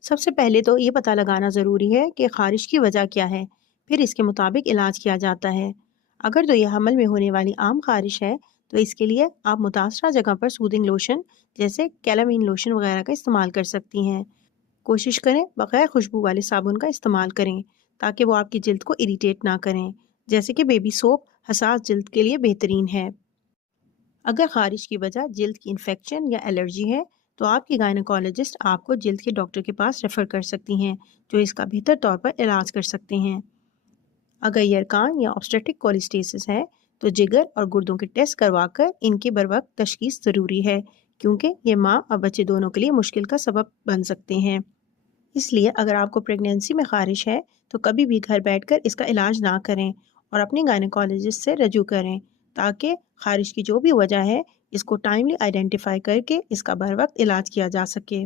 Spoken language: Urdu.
سب سے پہلے تو یہ پتہ لگانا ضروری ہے کہ خارش کی وجہ کیا ہے، پھر اس کے مطابق علاج کیا جاتا ہے۔ اگر تو یہ حمل میں ہونے والی عام خارش ہے تو اس کے لیے آپ متاثرہ جگہ پر سودنگ لوشن جیسے کیلامین لوشن وغیرہ کا استعمال کر سکتی ہیں۔ کوشش کریں بغیر خوشبو والے صابن کا استعمال کریں تاکہ وہ آپ کی جلد کو اریٹیٹ نہ کریں، جیسے کہ بیبی سوپ حساس جلد کے لیے بہترین ہے۔ اگر خارش کی وجہ جلد کی انفیکشن یا الرجی ہے تو آپ کی گائنیکالوجسٹ آپ کو جلد کے ڈاکٹر کے پاس ریفر کر سکتی ہیں، جو اس کا بہتر طور پر علاج کر سکتے ہیں۔ اگر یرکان یا obstetric کولیسٹیسس ہے تو جگر اور گردوں کے ٹیسٹ کروا کر ان کی بروقت تشخیص ضروری ہے، کیونکہ یہ ماں اور بچے دونوں کے لیے مشکل کا سبب بن سکتے ہیں۔ اس لیے اگر آپ کو پریگنینسی میں خارش ہے تو کبھی بھی گھر بیٹھ کر اس کا علاج نہ کریں اور اپنے گائنیکالوجسٹ سے رجوع کریں تاکہ خارش کی جو بھی وجہ ہے اس کو ٹائملی آئیڈینٹیفائی کر کے اس کا بروقت علاج کیا جا سکے۔